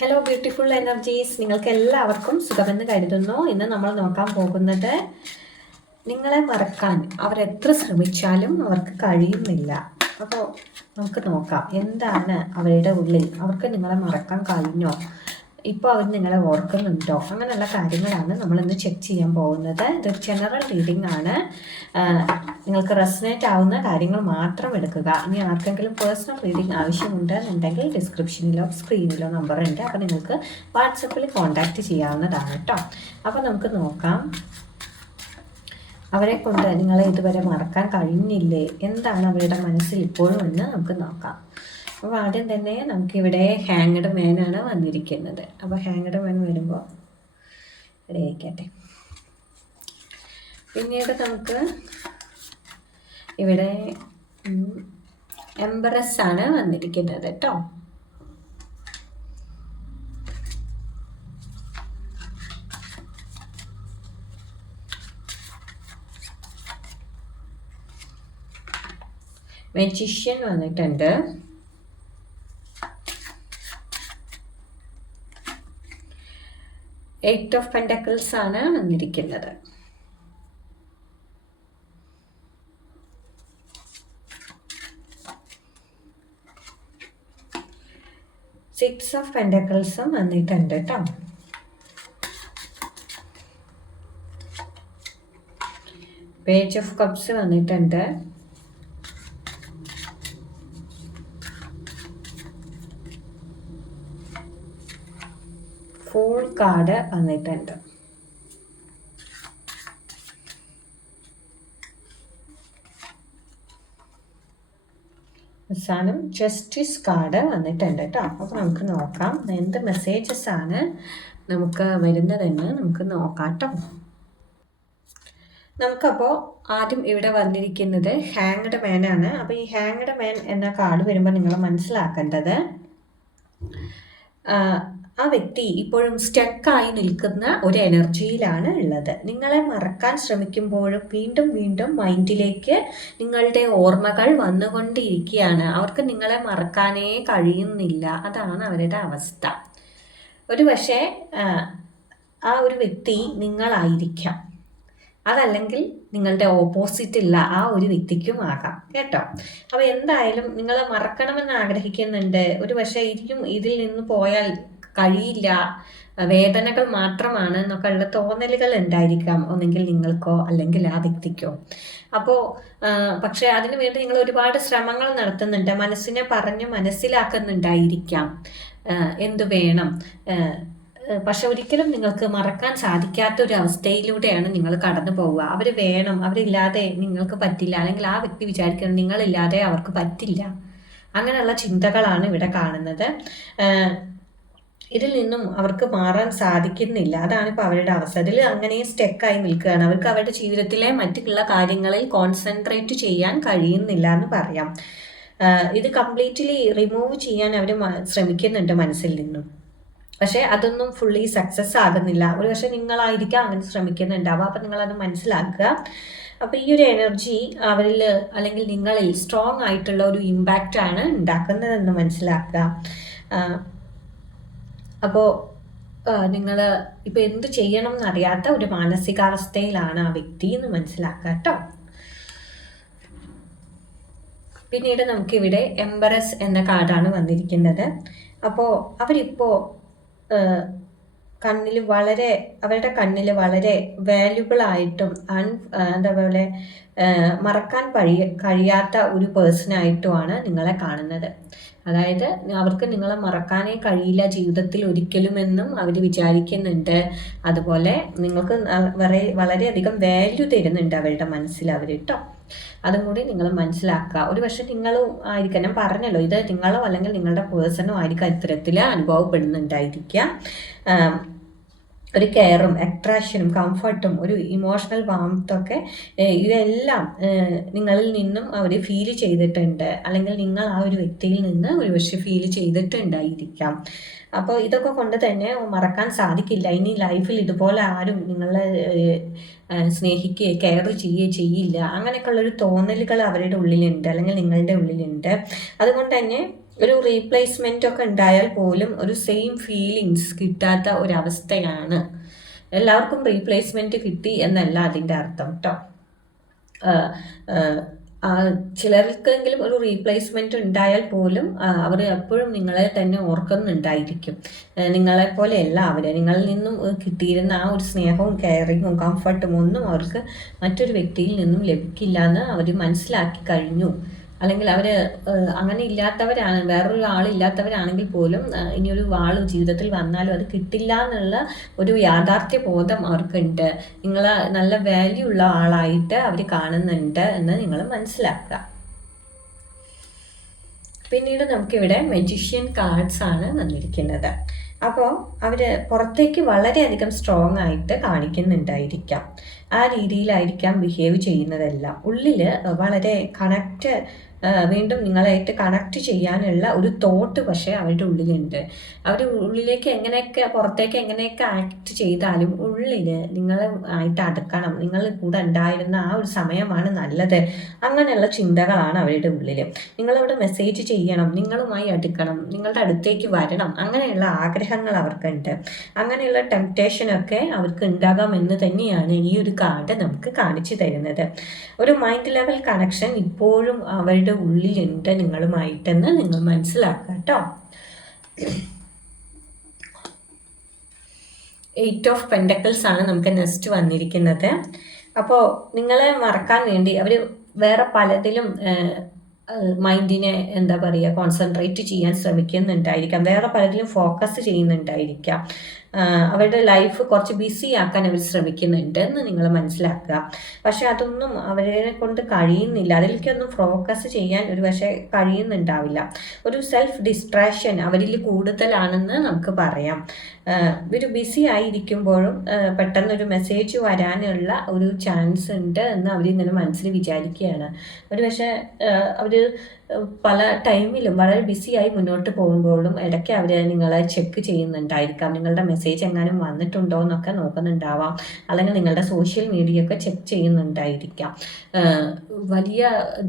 Hello beautiful energies, നിങ്ങൾക്ക് എല്ലാവർക്കും സുഖമെന്ന് കരുതുന്നു. ഇന്ന് നമ്മൾ നോക്കാൻ പോകുന്നത് നിങ്ങളെ മറക്കാൻ അവരെത്ര ശ്രമിച്ചാലും അവർക്ക് കഴിയുന്നില്ല. അപ്പോൾ നമുക്ക് നോക്കാം എന്താണ് അവരുടെ ഉള്ളിൽ. അവർക്ക് നിങ്ങളെ മറക്കാൻ കഴിഞ്ഞോ? ഇപ്പോൾ അവർ നിങ്ങളെ ഓർക്കുന്നുണ്ടോ? അങ്ങനെയുള്ള കാര്യങ്ങളാണ് നമ്മളിന്ന് ചെക്ക് ചെയ്യാൻ പോകുന്നത്. ഇതൊരു ജനറൽ റീഡിംഗ് ആണ്. നിങ്ങൾക്ക് റെസനേറ്റ് ആവുന്ന കാര്യങ്ങൾ മാത്രം എടുക്കുക. ഇനി ആർക്കെങ്കിലും പേഴ്സണൽ റീഡിംഗ് ആവശ്യമുണ്ടെന്നുണ്ടെങ്കിൽ ഡിസ്ക്രിപ്ഷനിലോ സ്ക്രീനിലോ നമ്പർ ഉണ്ട്. അപ്പോൾ നിങ്ങൾക്ക് വാട്സപ്പിൽ കോൺടാക്റ്റ് ചെയ്യാവുന്നതാണ് കേട്ടോ. അപ്പോൾ നമുക്ക് നോക്കാം, അവരെ കൊണ്ട് നിങ്ങളെ ഇതുവരെ മറക്കാൻ കഴിഞ്ഞില്ലേ? എന്താണ് അവരുടെ മനസ്സിൽ ഇപ്പോഴും എന്ന് നമുക്ക് നോക്കാം. അപ്പോൾ ആദ്യം തന്നെ നമുക്കിവിടെ ഹാങ്ഡ് മാനാണ് വന്നിരിക്കുന്നത്. അപ്പോൾ ഹാങ്ഡ് മാൻ വരുമ്പോൾ ഇവിടെ ഇരിക്കട്ടെ. പിന്നീട് നമുക്ക് ഇവിടെ എംബറസ് ആണ് വന്നിരിക്കുന്നത് കേട്ടോ. മെജിഷ്യൻ വന്നിട്ടുണ്ട്. എയ്റ്റ് ഓഫ് പെൻഡക്കിൾസ് ആണ് വന്നിരിക്കുന്നത്. സിക്സ് ഓഫ് പെൻഡക്കിൾസും വന്നിട്ടുണ്ട് കേട്ടോ. പേജ് ഓഫ് കപ്സ് വന്നിട്ടുണ്ട്. ഫുൾ കാർഡ് വന്നിട്ടുണ്ട്. അവസാനം ജസ്റ്റിസ് കാർഡ് വന്നിട്ടുണ്ട് കേട്ടോ. അപ്പോൾ നമുക്ക് നോക്കാം എന്ത് മെസ്സേജസ് ആണ് നമുക്ക് വരുന്നതെന്ന് നമുക്ക് നോക്കാം കേട്ടോ. നമുക്കപ്പോൾ ആദ്യം ഇവിടെ വന്നിരിക്കുന്നത് ഹാങ്ഡ് മാൻ ആണ്. അപ്പോൾ ഈ ഹാങ്ഡ് മാൻ എന്ന കാർഡ് വരുമ്പോൾ നിങ്ങൾ മനസ്സിലാക്കേണ്ടത് ആ വ്യക്തി ഇപ്പോഴും സ്റ്റക്കായി നിൽക്കുന്ന ഒരു എനർജിയിലാണ് ഉള്ളത്. നിങ്ങളെ മറക്കാൻ ശ്രമിക്കുമ്പോഴും വീണ്ടും വീണ്ടും മൈൻഡിലേക്ക് നിങ്ങളുടെ ഓർമ്മകൾ വന്നുകൊണ്ടിരിക്കുകയാണ്. അവർക്ക് നിങ്ങളെ മറക്കാനേ കഴിയുന്നില്ല. അതാണ് അവരുടെ അവസ്ഥ. ഒരു പക്ഷേ ആ ഒരു വ്യക്തി നിങ്ങളായിരിക്കാം, അതല്ലെങ്കിൽ നിങ്ങളുടെ ഓപ്പോസിറ്റുള്ള ആ ഒരു വ്യക്തിക്കും ആകാം കേട്ടോ. അപ്പോൾ എന്തായാലും നിങ്ങളെ മറക്കണമെന്ന് ആഗ്രഹിക്കുന്നുണ്ട്. ഒരു പക്ഷേ ഇതിൽ നിന്ന് പോയാൽ കഴിയില്ല, വേദനകൾ മാത്രമാണ് എന്നൊക്കെ ഉള്ള തോന്നലുകൾ ഉണ്ടായിരിക്കാം, ഒന്നെങ്കിൽ നിങ്ങൾക്കോ അല്ലെങ്കിൽ ആ വ്യക്തിക്കോ. അപ്പോൾ പക്ഷെ അതിനു വേണ്ടി നിങ്ങൾ ഒരുപാട് ശ്രമങ്ങൾ നടത്തുന്നുണ്ട്, മനസ്സിനെ പറഞ്ഞ് മനസ്സിലാക്കുന്നുണ്ടായിരിക്കാം എന്തു വേണം. പക്ഷെ ഒരിക്കലും നിങ്ങൾക്ക് മറക്കാൻ സാധിക്കാത്ത ഒരു അവസ്ഥയിലൂടെയാണ് നിങ്ങൾ കടന്നു പോവുക. അവർ വേണം, അവരില്ലാതെ നിങ്ങൾക്ക് പറ്റില്ല, അല്ലെങ്കിൽ ആ വ്യക്തി വിചാരിക്കണം നിങ്ങളില്ലാതെ അവർക്ക് പറ്റില്ല. അങ്ങനെയുള്ള ചിന്തകളാണ് ഇവിടെ കാണുന്നത്. ഇതിൽ നിന്നും അവർക്ക് മാറാൻ സാധിക്കുന്നില്ല. അതാണ് ഇപ്പോൾ അവരുടെ അവസ്ഥ. അതിൽ അങ്ങനെ സ്റ്റെക്കായി നിൽക്കുകയാണ്. അവർക്ക് അവരുടെ ജീവിതത്തിലെ മറ്റുള്ള കാര്യങ്ങളിൽ കോൺസെൻട്രേറ്റ് ചെയ്യാൻ കഴിയുന്നില്ല എന്ന് പറയാം. ഇത് കംപ്ലീറ്റ്ലി റിമൂവ് ചെയ്യാൻ അവർ ശ്രമിക്കുന്നുണ്ട് മനസ്സിൽ നിന്നും. പക്ഷേ അതൊന്നും ഫുള്ളി സക്സസ് ആകുന്നില്ല. ഒരു പക്ഷേ നിങ്ങളായിരിക്കാം അങ്ങനെ ശ്രമിക്കുന്നുണ്ടാവുക. അപ്പം നിങ്ങളത് മനസ്സിലാക്കുക. അപ്പോൾ ഈ ഒരു എനർജി അവരിൽ അല്ലെങ്കിൽ നിങ്ങളിൽ സ്ട്രോങ് ആയിട്ടുള്ള ഒരു ഇമ്പാക്റ്റ് ആണ് ഉണ്ടാക്കുന്നതെന്ന് മനസ്സിലാക്കുക. അപ്പോൾ നിങ്ങൾ ഇപ്പോൾ എന്ത് ചെയ്യണം എന്നറിയാത്ത ഒരു മാനസികാവസ്ഥയിലാണ് ആ വ്യക്തി എന്ന് മനസ്സിലാക്കുക കേട്ടോ. പിന്നീട് നമുക്കിവിടെ എംബറസ് എന്ന കാർഡാണ് വന്നിരിക്കുന്നത്. അപ്പോൾ അവരിപ്പോൾ അവരുടെ കണ്ണിൽ വളരെ വാല്യുബിൾ ആയിട്ടും എന്താ പോലെ മറക്കാൻ കഴിയാത്ത ഒരു പേഴ്സണായിട്ടുമാണ് നിങ്ങളെ കാണുന്നത്. അതായത് അവർക്ക് നിങ്ങളെ മറക്കാനേ കഴിയില്ല ജീവിതത്തിൽ ഒരിക്കലുമെന്നും അവർ വിചാരിക്കുന്നുണ്ട്. അതുപോലെ നിങ്ങൾക്ക് വളരെയധികം വാല്യൂ തരുന്നുണ്ട് അവരുടെ മനസ്സിൽ അവർ കേട്ടോ. അതും കൂടി നിങ്ങൾ മനസ്സിലാക്കുക. ഒരു പക്ഷെ നിങ്ങളും ആയിരിക്കാം, ഞാൻ പറഞ്ഞല്ലോ, ഇത് നിങ്ങളോ അല്ലെങ്കിൽ നിങ്ങളുടെ പേഴ്സണോ ആയിരിക്കാം ഇത്തരത്തിൽ അനുഭവപ്പെടുന്നുണ്ടായിരിക്കുക. ഒരു കെയറും അട്രാക്ഷനും കംഫർട്ടും ഒരു ഇമോഷണൽ വാംത്തൊക്കെ ഇതെല്ലാം നിങ്ങളിൽ നിന്നും അവർ ഫീൽ ചെയ്തിട്ടുണ്ട്, അല്ലെങ്കിൽ നിങ്ങൾ ആ ഒരു വ്യക്തിയിൽ നിന്ന് ഒരു പക്ഷേ ഫീൽ ചെയ്തിട്ടുണ്ടായിരിക്കാം. അപ്പോൾ ഇതൊക്കെ കൊണ്ട് തന്നെ മറക്കാൻ സാധിക്കില്ല. ഇനി ലൈഫിൽ ഇതുപോലെ ആരും നിങ്ങളെ സ്നേഹിക്കുകയോ കെയർ ചെയ്യില്ല, അങ്ങനെയൊക്കെയുള്ളൊരു തോന്നലുകൾ അവരുടെ ഉള്ളിലുണ്ട് അല്ലെങ്കിൽ നിങ്ങളുടെ ഉള്ളിലുണ്ട്. അതുകൊണ്ട് തന്നെ ഒരു റീപ്ലേസ്മെൻ്റ് ഒക്കെ ഉണ്ടായാൽ പോലും ഒരു സെയിം ഫീലിങ്സ് കിട്ടാത്ത ഒരവസ്ഥയാണ്. എല്ലാവർക്കും റീപ്ലേസ്മെൻറ്റ് കിട്ടി എന്നല്ല അതിൻ്റെ അർത്ഥം കേട്ടോ. ചിലർക്കെങ്കിലും ഒരു റീപ്ലേസ്മെൻറ്റ് ഉണ്ടായാൽ പോലും അവർ എപ്പോഴും നിങ്ങളെ തന്നെ ഓർക്കുന്നുണ്ടായിരിക്കും. നിങ്ങളെപ്പോലെയല്ല അവർ. നിങ്ങളിൽ നിന്നും കിട്ടിയിരുന്ന ആ ഒരു സ്നേഹവും കെയറിങ്ങും കംഫർട്ടും ഒന്നും അവർക്ക് മറ്റൊരു വ്യക്തിയിൽ നിന്നും ലഭിക്കില്ല എന്ന് അവർ മനസ്സിലാക്കി കഴിഞ്ഞു. അല്ലെങ്കിൽ അവർ അങ്ങനെ ഇല്ലാത്തവരാണ്, വേറൊരു ആളില്ലാത്തവരാണെങ്കിൽ പോലും ഇനിയൊരു ആൾ ജീവിതത്തിൽ വന്നാലും അത് കിട്ടില്ല എന്നുള്ള ഒരു യാഥാർത്ഥ്യ ബോധം അവർക്കുണ്ട്. നിങ്ങൾ നല്ല വാല്യൂ ഉള്ള ആളായിട്ട് അവർ കാണുന്നുണ്ട് എന്ന് നിങ്ങൾ മനസ്സിലാക്കുക. പിന്നീട് നമുക്കിവിടെ മജീഷ്യൻ കാർഡ്സ് ആണ് വന്നിരിക്കുന്നത്. അപ്പോൾ അവർ പുറത്തേക്ക് വളരെയധികം സ്ട്രോങ് ആയിട്ട് കാണിക്കുന്നുണ്ടായിരിക്കാം. ആ രീതിയിലായിരിക്കാം ബിഹേവ് ചെയ്യുന്നതെല്ലാം. ഉള്ളിൽ വളരെ വീണ്ടും നിങ്ങളായിട്ട് കണക്ട് ചെയ്യാനുള്ള ഒരു തോട്ട് പക്ഷേ അവരുടെ ഉള്ളിലുണ്ട്. അവർ ഉള്ളിലേക്ക് പുറത്തേക്ക് എങ്ങനെയൊക്കെ ആക്ട് ചെയ്താലും ഉള്ളിൽ ആയിട്ട് അടുക്കണം, നിങ്ങൾ കൂടെ ഉണ്ടായിരുന്ന ആ ഒരു സമയമാണ് നല്ലത്, അങ്ങനെയുള്ള ചിന്തകളാണ് അവരുടെ ഉള്ളിൽ. നിങ്ങളവിടെ മെസ്സേജ് ചെയ്യണം, നിങ്ങളുമായി അടുക്കണം, നിങ്ങളുടെ അടുത്തേക്ക് വരണം, അങ്ങനെയുള്ള ആഗ്രഹങ്ങൾ അവർക്കുണ്ട്. അങ്ങനെയുള്ള ടെംപ്റ്റേഷനൊക്കെ അവർക്ക് ഉണ്ടാകാമെന്ന് തന്നെയാണ് ഈ ഒരു കാർഡ് നമുക്ക് കാണിച്ചു തരുന്നത്. ഒരു മൈൻഡ് ലെവൽ കണക്ഷൻ ഇപ്പോഴും അവരുടെ ഉള്ളിലുണ്ട് നിങ്ങളുമായിട്ടെന്ന് നിങ്ങൾ മനസ്സിലാക്കുക കേട്ടോ. 8 ഓഫ് പെൻഡക്കിൾസ് ആണ് നമുക്ക് നെക്സ്റ്റ് വന്നിരിക്കുന്നത്. അപ്പോൾ നിങ്ങളെ മറക്കാൻ വേണ്ടി അവർ വേറെ പലതിലും മൈൻഡിനെ കോൺസെൻട്രേറ്റ് ചെയ്യാൻ ശ്രമിക്കുന്നുണ്ടായിരിക്കാം, വേറെ പലതിലും ഫോക്കസ് ചെയ്യുന്നുണ്ടായിരിക്കാം. അവരുടെ ലൈഫ് കുറച്ച് ബിസി ആക്കാൻ അവർ ശ്രമിക്കുന്നുണ്ട് എന്ന് നിങ്ങൾ മനസ്സിലാക്കുക. പക്ഷെ അതൊന്നും അവരെ കൊണ്ട് കഴിയുന്നില്ല, അതിലേക്കൊന്നും ഫോക്കസ് ചെയ്യാൻ ഒരു പക്ഷേ കഴിയുന്നുണ്ടാവില്ല. ഒരു സെൽഫ് ഡിസ്ട്രാക്ഷൻ അവരിൽ കൂടുതലാണെന്ന് നമുക്ക് പറയാം. ഒരു ബിസി ആയിരിക്കുമ്പോഴും പെട്ടെന്നൊരു മെസ്സേജ് വരാനുള്ള ഒരു ചാൻസ് ഉണ്ട് എന്ന് അവരിങ്ങനെ മനസ്സിൽ വിചാരിക്കുകയാണ്. ഒരു പക്ഷേ അവർ പല ടൈമിലും വളരെ ബിസിയായി മുന്നോട്ട് പോകുമ്പോഴും ഇടയ്ക്ക് അവർ നിങ്ങളെ ചെക്ക് ചെയ്യുന്നുണ്ടായിരിക്കാം. നിങ്ങളുടെ മെസ്സേജ് എങ്ങാനും വന്നിട്ടുണ്ടോ എന്നൊക്കെ നോക്കുന്നുണ്ടാവാം. അല്ലെങ്കിൽ നിങ്ങളുടെ സോഷ്യൽ മീഡിയ ഒക്കെ ചെക്ക് ചെയ്യുന്നുണ്ടായിരിക്കാം.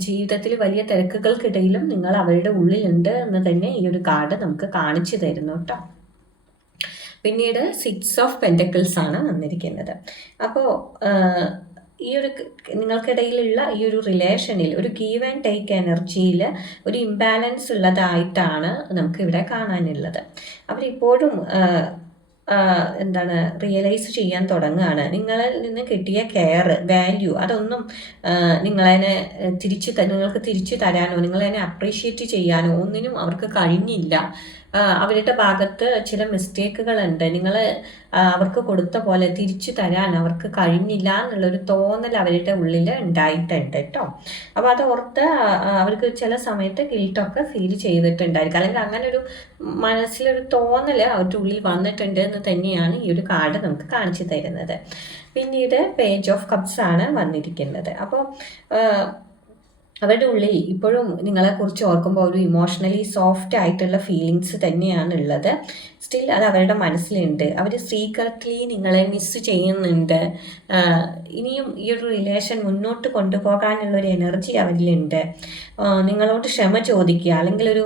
ജീവിതത്തിൽ വലിയ തിരക്കുകൾക്കിടയിലും നിങ്ങൾ അവരുടെ ഉള്ളിലുണ്ട് എന്ന് തന്നെ ഈ ഒരു കാർഡ് നമുക്ക് കാണിച്ചു തരുന്നു കേട്ടോ. പിന്നീട് 6 ഓഫ് പെൻഡക്കിൾസ് ആണ് വന്നിരിക്കുന്നത്. അപ്പോൾ ഈ ഒരു നിങ്ങൾക്കിടയിലുള്ള ഈ ഒരു റിലേഷനിൽ ഒരു ഗീവ് ആൻഡ് ടേക്ക് എനർജിയിൽ ഒരു ഇംബാലൻസ് ഉള്ളതായിട്ടാണ് നമുക്കിവിടെ കാണാനുള്ളത്. അവരിപ്പോഴും റിയലൈസ് ചെയ്യാൻ തുടങ്ങുകയാണ്. നിങ്ങളിൽ നിന്ന് കിട്ടിയ കെയർ, വാല്യൂ അതൊന്നും നിങ്ങൾക്ക് തിരിച്ചു തരാനോ നിങ്ങളതിനെ അപ്രീഷിയേറ്റ് ചെയ്യാനോ ഒന്നിനും അവർക്ക് കഴിഞ്ഞില്ല. അവരുടെ ഭാഗത്ത് ചില മിസ്റ്റേക്കുകളുണ്ട്. നിങ്ങൾ അവർക്ക് കൊടുത്ത പോലെ തിരിച്ചു തരാൻ അവർക്ക് കഴിഞ്ഞില്ല എന്നുള്ളൊരു തോന്നൽ അവരുടെ ഉള്ളിൽ ഉണ്ടായിട്ടുണ്ട് കേട്ടോ. അപ്പോൾ അത് ഓർത്ത് അവർക്ക് ചില സമയത്ത് ഗിൽട്ടൊക്കെ ഫീൽ ചെയ്തിട്ടുണ്ടായിരിക്കും, അല്ലെങ്കിൽ അങ്ങനെ ഒരു മനസ്സിലൊരു തോന്നൽ അവരുടെ ഉള്ളിൽ വന്നിട്ടുണ്ട് എന്ന് തന്നെയാണ് ഈ ഒരു കാർഡ് നമുക്ക് കാണിച്ചു തരുന്നത്. പിന്നീട് പേജ് ഓഫ് കപ്സ് ആണ് വന്നിരിക്കുന്നത്. അപ്പോൾ അവരുടെ ഉള്ളിൽ ഇപ്പോഴും നിങ്ങളെക്കുറിച്ച് ഓർക്കുമ്പോൾ ഒരു ഇമോഷണലി സോഫ്റ്റ് ആയിട്ടുള്ള ഫീലിങ്സ് തന്നെയാണ് ഉള്ളത്. സ്റ്റിൽ അത് അവരുടെ മനസ്സിലുണ്ട്. അവർ സീക്രട്ട്ലി നിങ്ങളെ മിസ് ചെയ്യുന്നുണ്ട്. ഇനിയും ഈ ഒരു റിലേഷൻ മുന്നോട്ട് കൊണ്ടുപോകാനുള്ളൊരു എനർജി അവരിലുണ്ട്. നിങ്ങളോട് ക്ഷമ ചോദിക്കുക, അല്ലെങ്കിൽ ഒരു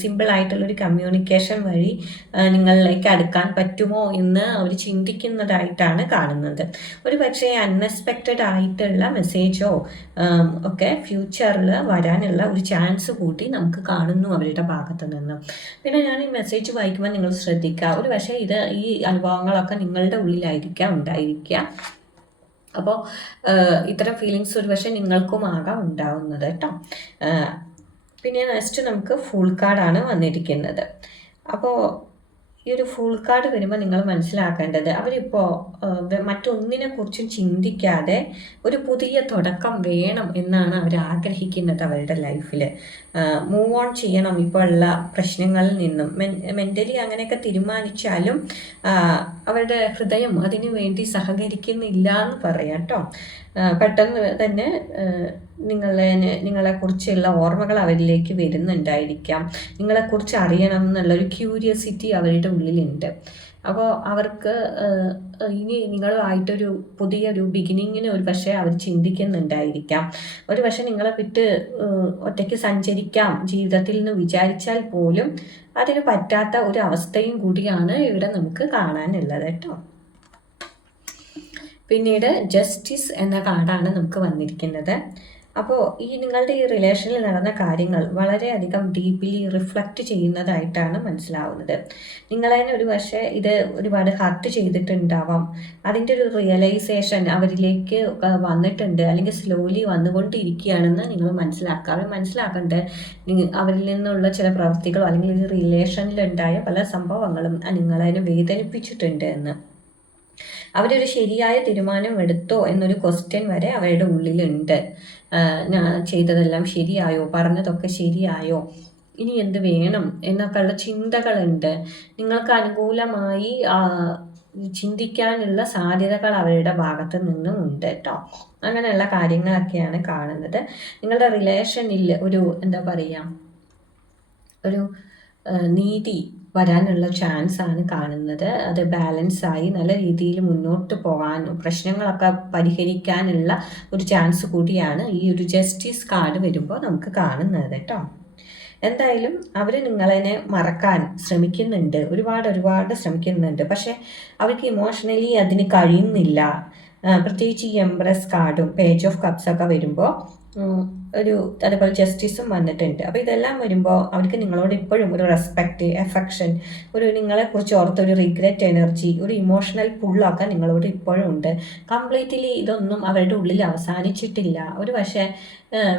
സിമ്പിളായിട്ടുള്ളൊരു കമ്മ്യൂണിക്കേഷൻ വഴി നിങ്ങളിലേക്ക് അടുക്കാൻ പറ്റുമോ എന്ന് അവർ ചിന്തിക്കുന്നതായിട്ടാണ് കാണുന്നത്. ഒരു പക്ഷേ അൺഎക്സ്പെക്റ്റഡ് ആയിട്ടുള്ള മെസ്സേജോ ഒക്കെ ഫ്യൂച്ചറിൽ വരാനുള്ള ഒരു ചാൻസ് കൂട്ടി നമുക്ക് കാണുന്നു അവരുടെ ഭാഗത്ത് നിന്ന്. പിന്നെ ഞാൻ ഈ മെസ്സേജ് വായിക്കുമ്പോൾ നിങ്ങൾ ശ്രദ്ധിക്കുക, ഒരു പക്ഷേ ഈ അനുഭവങ്ങളൊക്കെ നിങ്ങളുടെ ഉള്ളിലായിരിക്കാം ഉണ്ടായിരിക്കുക. അപ്പോൾ ഇത്തരം ഫീലിങ്സ് ഒരു പക്ഷേ നിങ്ങൾക്കും ആകാം ഉണ്ടാവുന്നത് കേട്ടോ. പിന്നെ നെക്സ്റ്റ് നമുക്ക് ഫുൾ കാർഡാണ് വന്നിരിക്കുന്നത്. അപ്പോൾ ഈ ഒരു ഫുൾ കാർഡ് വരുമ്പോൾ നിങ്ങൾ മനസ്സിലാക്കേണ്ടത്, അവരിപ്പോൾ മറ്റൊന്നിനെ കുറിച്ചും ചിന്തിക്കാതെ ഒരു പുതിയ തുടക്കം വേണം എന്നാണ് അവർ ആഗ്രഹിക്കുന്നത്. അവരുടെ ലൈഫിൽ മൂവ് ഓൺ ചെയ്യണം ഇപ്പോൾ ഉള്ള പ്രശ്നങ്ങളിൽ നിന്നും. മെൻ്റലി അങ്ങനെയൊക്കെ തീരുമാനിച്ചാലും അവരുടെ ഹൃദയം അതിനു വേണ്ടി സഹകരിക്കുന്നില്ല എന്ന് പറയാം കേട്ടോ. പെട്ടെന്ന് തന്നെ നിങ്ങളെക്കുറിച്ചുള്ള ഓർമ്മകൾ അവരിലേക്ക് വരുന്നുണ്ടായിരിക്കാം. നിങ്ങളെക്കുറിച്ച് അറിയണം എന്നുള്ളൊരു ക്യൂരിയോസിറ്റി അവരുടെ ഉള്ളിലുണ്ട്. അപ്പോൾ അവർക്ക് ഇനി നിങ്ങളുമായിട്ടൊരു പുതിയൊരു ബിഗിനിങ്ങിന് ഒരു പക്ഷേ അവർ ചിന്തിക്കുന്നുണ്ടായിരിക്കാം. ഒരു പക്ഷേ നിങ്ങളെ വിട്ട് ഒറ്റയ്ക്ക് സഞ്ചരിക്കാം ജീവിതത്തിൽ എന്ന് വിചാരിച്ചാൽ പോലും അതിന് പറ്റാത്ത ഒരു അവസ്ഥയും കൂടിയാണ് ഇവിടെ നമുക്ക് കാണാനുള്ളത് കേട്ടോ. പിന്നീട് ജസ്റ്റിസ് എന്ന കാർഡാണ് നമുക്ക് വന്നിരിക്കുന്നത്. അപ്പോൾ നിങ്ങളുടെ ഈ റിലേഷനിൽ നടന്ന കാര്യങ്ങൾ വളരെയധികം ഡീപ്ലി റിഫ്ലക്റ്റ് ചെയ്യുന്നതായിട്ടാണ് മനസ്സിലാവുന്നത്. നിങ്ങളെ ഒരു പക്ഷേ ഇത് ഒരുപാട് ഹർട്ട് ചെയ്തിട്ടുണ്ടാവാം. അതിൻ്റെ ഒരു റിയലൈസേഷൻ അവരിലേക്ക് വന്നിട്ടുണ്ട്, അല്ലെങ്കിൽ സ്ലോലി വന്നുകൊണ്ടിരിക്കുകയാണെന്ന് നിങ്ങൾ മനസ്സിലാക്കേണ്ടത് അവരിൽ നിന്നുള്ള ചില പ്രവൃത്തികളോ അല്ലെങ്കിൽ ഈ റിലേഷനിലുണ്ടായ പല സംഭവങ്ങളും നിങ്ങളെ വേദനിപ്പിച്ചിട്ടുണ്ട് എന്ന്. അവരൊരു ശരിയായ തീരുമാനം എടുത്തോ എന്നൊരു ക്വസ്റ്റ്യൻ വരെ അവരുടെ ഉള്ളിലുണ്ട്. ഞാൻ ചെയ്തതെല്ലാം ശരിയായോ, പറഞ്ഞതൊക്കെ ശരിയായോ, ഇനി എന്ത് വേണം എന്നൊക്കെയുള്ള ചിന്തകളുണ്ട്. നിങ്ങൾക്ക് അനുകൂലമായി ചിന്തിക്കാനുള്ള സാധ്യതകൾ അവരുടെ ഭാഗത്ത് നിന്നും ഉണ്ട് കേട്ടോ. അങ്ങനെയുള്ള കാര്യങ്ങളൊക്കെയാണ് കാണുന്നത്. നിങ്ങളുടെ റിലേഷനിൽ ഒരു എന്താ പറയുക, ഒരു നീതി വരാനുള്ള ചാൻസ് ആണ് കാണുന്നത്. അത് ബാലൻസായി നല്ല രീതിയിൽ മുന്നോട്ട് പോകാനും പ്രശ്നങ്ങളൊക്കെ പരിഹരിക്കാനുള്ള ഒരു ചാൻസ് കൂടിയാണ് ഈ ഒരു ജസ്റ്റിസ് കാർഡ് വരുമ്പോൾ നമുക്ക് കാണുന്നത് കേട്ടോ. എന്തായാലും അവർ നിങ്ങളെ മറക്കാൻ ശ്രമിക്കുന്നുണ്ട്, ഒരുപാട് ശ്രമിക്കുന്നുണ്ട്. പക്ഷെ അവർക്ക് ഇമോഷണലി അതിന് കഴിയുന്നില്ല. പ്രത്യേകിച്ച് ഈ എംപ്രസ് കാർഡും പേജ് ഓഫ് കപ്സ് ഒക്കെ വരുമ്പോൾ അതേപോലെ ജസ്റ്റിസും വന്നിട്ടുണ്ട്. അപ്പോൾ ഇതെല്ലാം വരുമ്പോൾ അവർക്ക് നിങ്ങളോട് ഇപ്പോഴും ഒരു റെസ്പെക്റ്റ്, എഫെക്ഷൻ, നിങ്ങളെക്കുറിച്ച് ഓർത്തൊരു റിഗ്രറ്റ് എനർജി, ഒരു ഇമോഷണൽ പുള്ളൊക്കെ നിങ്ങളോട് ഇപ്പോഴും ഉണ്ട്. കംപ്ലീറ്റ്ലി ഇതൊന്നും അവരുടെ ഉള്ളിൽ അവസാനിച്ചിട്ടില്ല. ഒരു പക്ഷേ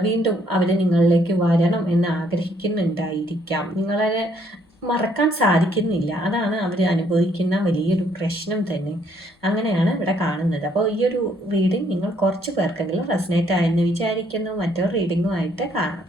വീണ്ടും അവർ നിങ്ങളിലേക്ക് വരണം എന്ന് ആഗ്രഹിക്കുന്നുണ്ടായിരിക്കാം. നിങ്ങളെ മറക്കാൻ സാധിക്കുന്നില്ല. അതാണ് അവർ അനുഭവിക്കുന്ന വലിയൊരു പ്രശ്നം തന്നെ. അങ്ങനെയാണ് ഇവിടെ കാണുന്നത്. അപ്പോൾ ഈ ഒരു റീഡിംഗ് നിങ്ങൾ കുറച്ച് പേർക്കെങ്കിലും റെസനേറ്റ് ആയെന്ന് വിചാരിക്കുന്നു. മറ്റൊരു റീഡിങ്ങുമായിട്ട് കാണാം.